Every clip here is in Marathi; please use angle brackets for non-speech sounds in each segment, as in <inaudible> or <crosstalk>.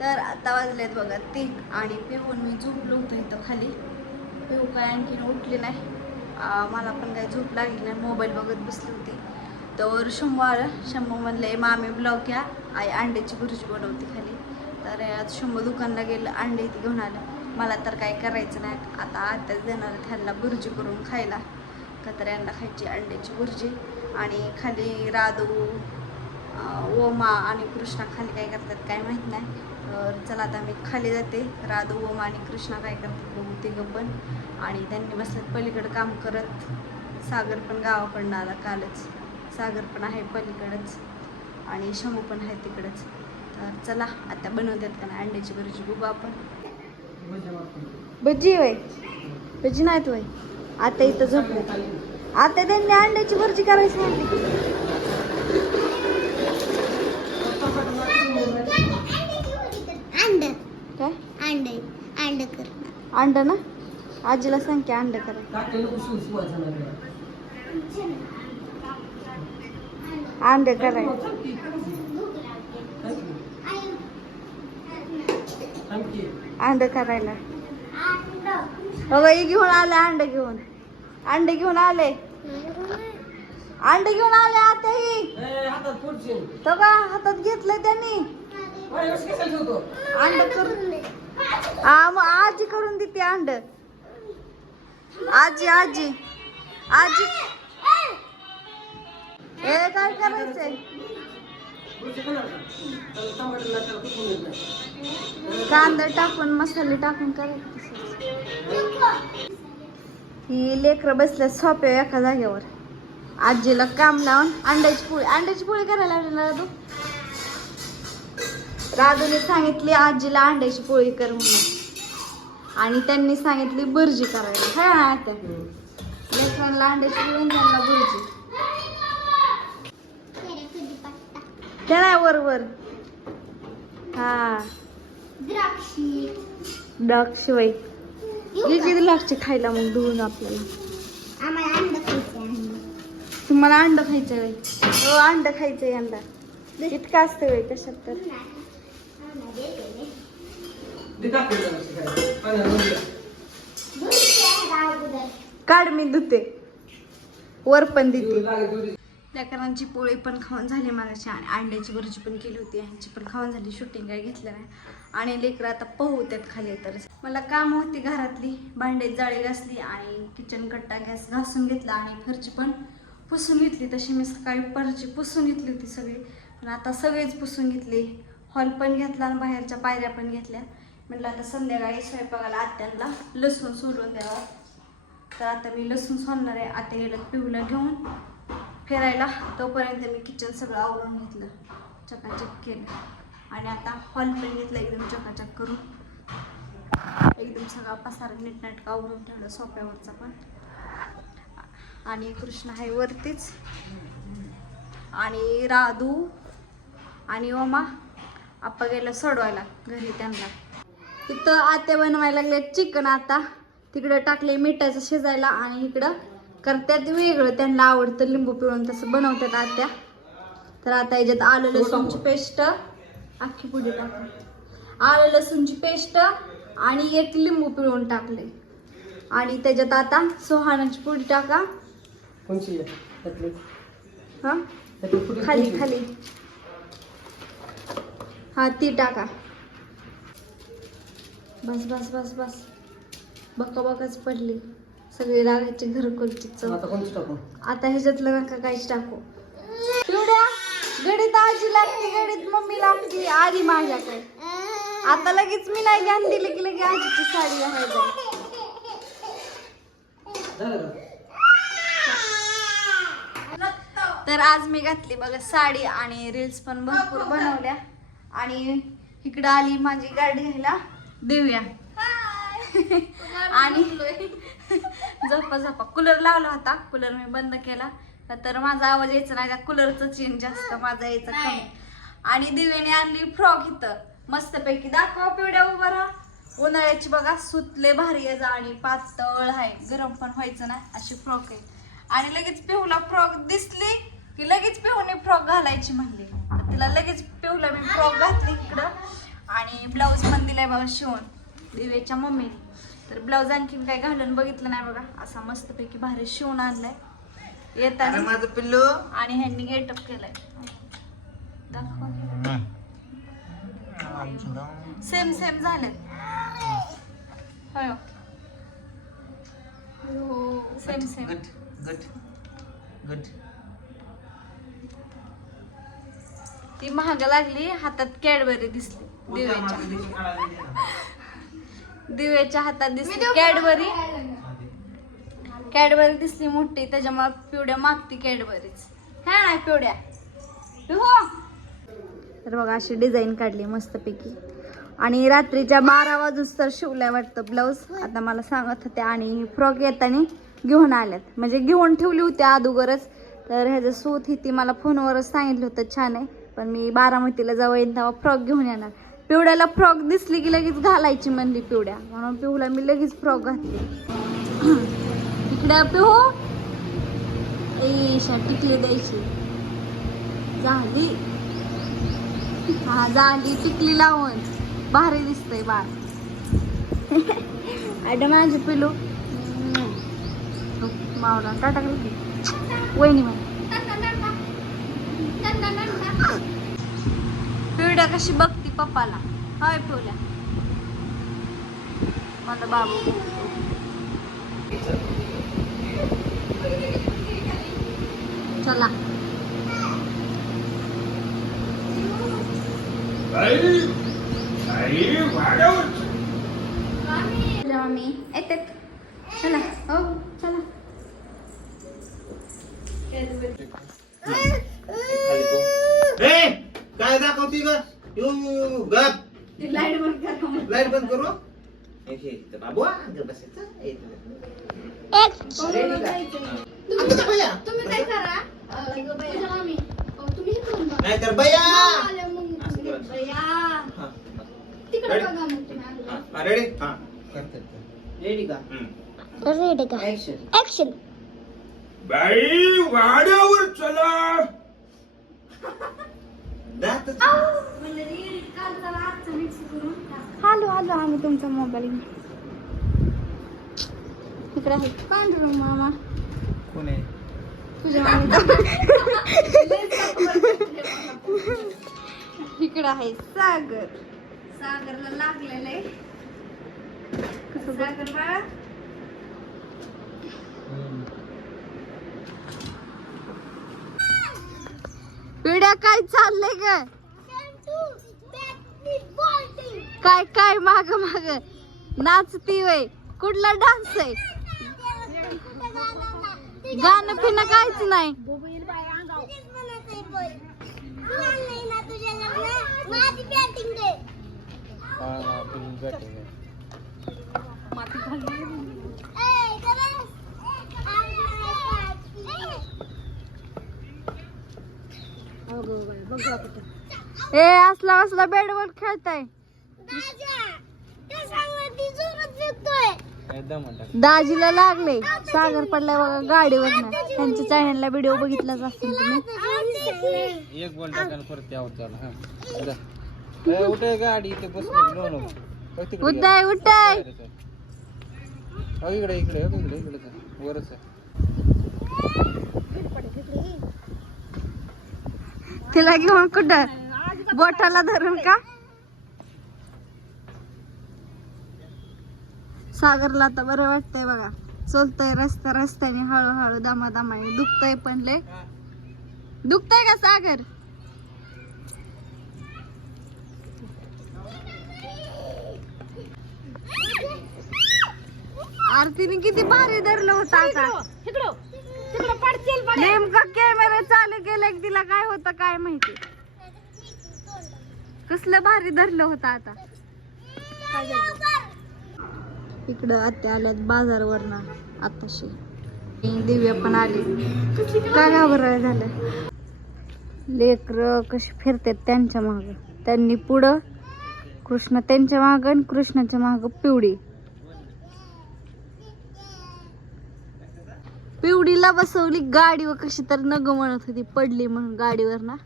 तर आता वाजलेत बघा तीन आणि पिऊन मी झोपलो होतो इथं खाली. पिऊ काय आणखीन उठली नाही. मला पण काही झोप लागली नाही. मोबाईल बघत बसली होती. तर शंभू आलं शंभू म्हणले मामी ब्लॉग घ्या. आई अंड्याची भुर्जी बनवते खाली. तर आज शंभू दुकानला गेलं अंडे इथे घेऊन आलं. मला तर काय करायचं नाही. आता आत्ताच देणार त्यांना भुर्जी करून खायला. कतऱ्यांना खायची अंड्याची भुर्जी आणि खाली राधू ओमा आणि कृष्णा खाली काय करतात काय माहीत नाही. तर चला आता मी खाली जाते. राधू ओम आणि कृष्णा काय करतात बघू तिघं पण. आणि त्यांनी बसल्यात पलीकडं काम करत. सागर पण गावाकडनं आला कालच. सागर पण आहे पलीकडंच. आणि शमू पण आहे तिकडंच. तर चला आता बनवतात का नाही अंड्याची भुर्जी बघू आपण. भजी वय भजी नाहीत होय. आता इथं झोपले. आता त्यांनी अंड्याची भुर्जी करायची अंड ना? आजीला सांग की अंड करा. अंड कराय अंड करायला. हे घेऊन आले अंड घेऊन. अंडे घेऊन आले. अंडे घेऊन आले आता ही तो का हातात घेतलंय त्यांनी. अंड करून मग आजी करून देते अंड. आजी आजी. आजी. हे काय करायचंय? कांदा टाकून मसाले टाकून करायचं. ही लेकरं बसल्या सोप्या एका जागेवर. आजीला काम लावून अंड्याची पोळी अंड्याची पोळी करायला लागली ना तू राधूने सांगितली आजीला अंड्याची पोळी कर म्हणून. आणि त्यांनी सांगितली बुर्जी करायला. ना आता लेकरांना अंड्याची पोळी त्यांना बुर्जी त्या नाही हा. द्राक्षी. द्राक्ष वय द्राक्ष खायला मग धुवून आपल्याला. अंड खायचं तुम्हाला अंड खायचं हो अंड खायचंय अंडा इतकं असतं वय कशात तर. काढ मी धुते. वर पण देते. त्याकरांची पोळी पण खाऊन झाली माझ्याची आणि अंड्याची भरजी पण केली होती. ह्यांची पण खाऊन झाली. शूटिंग काय घेतलं नाही. आणि लेकरं आता पोहत्यात खाली तर. मला काम होती घरातली. भांडे जाळी घासली आणि किचन कट्टा गॅस घासून घेतला आणि फरची पण पुसून घेतली. तशी मी सकाळी फरची पुसून घेतली होती सगळी. पण आता सगळीच पुसून घेतली. हॉल पण घेतला आणि बाहेरच्या पायऱ्या पण घेतल्या. म्हटलं आता संध्याकाळी स्वयंपाकाला आत्यांना लसूण सोडून द्यावं. तर आता मी लसूण सोडणार आहे आता गेलं पिवलं घेऊन फिरायला. तोपर्यंत मी किचन सगळं आवरून घेतलं चकाचक केलं. आणि आता हॉल पण घेतला एकदम चकाचक करून. एकदम सगळा पसारा नीटनाटका आवरून ठेवलं सोप्यावरचा पण. आणि कृष्ण आहे वरतीच. आणि राधू आणि ओमा. आप्पा गेलं सोडवायला घरी त्यांना. तिथं आत्या बनवायला लागले चिकन आता. तिकडं टाकले मिठाचं शिजायला आणि इकडं करतात वेगळं. त्यांना आवडतं लिंबू पिळून तसं बनवतात आत्या. तर आता याच्यात आलं लसूणची पेस्ट. अख्खी पुढे टाकून आलं लसूणची पेस्ट आणि एक लिंबू पिळून टाकले आणि त्याच्यात आता सोहाण्याची पुडी टाका. कोणची? हा? खाली? खाली. हा ती टाका. बस बस बस बस. बका बकाच पडली. सगळी लागायची घरकुलची चव. आता टाकू? आता ह्याच्यातलं नका काहीच टाकू. पिवड्या गडीत आजी लागते गडीत मम्मी लागते आधी माझ्याकडे. आता लगेच मी नाही ज्ञान दिलं की लगे आजीची साडी का? तर आज मी घातली बघा साडी आणि रील्स पण भरपूर बनवल्या. आणि इकडं आली माझी गाडी घ्यायला. देऊया. <laughs> आणि <laughs> झोपा झोपा. कूलर लावला होता. कूलर मी बंद केला. तर माझा आवाज यायचा नाही त्या कूलरचं चेंज जास्त माझा यायचा कमी. आणि दिव्याने आणली फ्रॉक इथं. मस्तपैकी. दाखवा पिवड्या उभा राहा. उन्हाळ्याची बघा सुतले भारी आहे आणि पातळ आहे. गरम पण व्हायचं नाही. अशी फ्रॉक आहे. आणि लगेच पिहूला फ्रॉक दिसली की लगेच पिहूने फ्रॉक घालायची म्हणली. तिला लगेच पिहूला मी फ्रॉक घातली इकडं. आणि ब्लाऊज पण दिलाय बघा शिवून दिव्याच्या मम्मीने. तर ब्लाऊज आणखीन काय घालून बघितलं नाही बघा. असा मस्तपैकी भारी शिवून आणलाय. येताना माझं पिल्लू. आणि ह्यांनी गेटअप केलाय. दाखवा. सेम सेम झाले same same good good good ती महाग लागली हातात कॅडबरी दिसली. दिव्याच्या. दिव्याच्या हातात दिसली कॅडबरी. कॅडबरी दिसली मोठी त्याच्यामुळे पिवड्या मागती कॅडबरीच. हा नाही पिवड्या. हो. तर बघा अशी डिझाईन काढली मस्तपैकी. आणि रात्रीच्या बारा वाजूस तर शिवलाय वाटतं ब्लाऊज. आता मला सांगत होते आणि फ्रॉक येताना घेऊन आल्यात. म्हणजे घेऊन ठेवली होती अगोदरच. तर ह्याचं सूत ही ती मला फोनवरच सांगितलं होतं छान आहे. पण मी बारामतीला जावं येईन तेव्हा फ्रॉक घेऊन येणार. पिवड्याला फ्रॉक दिसली की लगेच घालायची म्हणली पिवड्या म्हणून पिवला मी लगेच फ्रॉक घातली. <clears throat> इकडे पिहू ऐशा टिकली द्यायची. झाली. हा झाली. टिकली लावून. भारी दिसतंय बाळ. <laughs> अडे माझी पिलू. मावला टाटा वहिनी म्हण पिवड्या कशी बघती पप्पाला? हाय पिवल्या माझा बाबू. चला. मम्मी. येतात चला. हो चला ए काय दाखवती ग यू यू गप. लाइट बंद कर लाइट बंद करू? हे, तर बाबू आ, गप बसायचं. आता बया. तुम्ही काय करा? अं, तुझ्या मामी अं, तुम्ही हे करून बघा. नाहीतर बया आल्या मग करायचं. बया. हा, तिकडे Ready? बघा मग तुम्ही आलं. हा, हा, रेडी का? हम्म. ऍक्शन ऍक्शन बाई वाड्यावर चला. <laughs> दात आलो आलो आम्ही तुमचा मोबाईल इकडे आहे. पांढरू मामा? कोण आहे? तुझ्या मामी. इकडं आहे सागर. सागरला लागलेलं आहे. कसं सागर बाळा. पिढ्या काय चाललंय ग? काय काय माग माग? नाचती वय. कुठला डान्स आहे? गाणं पिणं काहीच नाही. ए असला असला बेडवर खेळताय. दाजीला लागले. सागर पडलाय बघा गाडीवर त्यांच्या चॅनलला व्हिडिओ बघितलाच असेल तुम्ही. एक बोल टाकायला परत हा. गाडी इथे नो नो तिकडे उठाय उठाय गेला. हो, इकडे इकडे हो, इकडे इकडे. वरच आहे तिला घेऊन कुठं? बोटाला धरून का? सागरला आता बरं वाटतंय बघा. चलतय रस्ता रस्त्याने हळूहळू दामा दामाने दुखतय पण लय. दुखतय का सागर? आरतीने किती भारी धरलं होतं आता. नेमकं कॅमेरा चालू केलं तिला काय होतं काय माहिती? कसलं भारी धरलं होतं आता. इकडं आत्या आल्यात बाजारवरनं आताशी दिव्या पण आली. काय घाबराय झालं लेकर कशी फिरतात त्यांच्या माग. त्यांनी पुढं कृष्ण त्यांच्या माग आणि कृष्णाच्या माग पिवडी पिवडीला बसवली गाडीवर कशी तर नग म्हणत होती पडली म्हणून गाडीवर ना.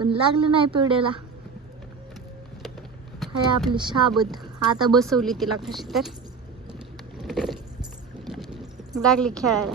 पण लागली नाही पिवड्याला. हाय आपली शाबत. आता बसवली तिला कशी तर. लागली खेळायला.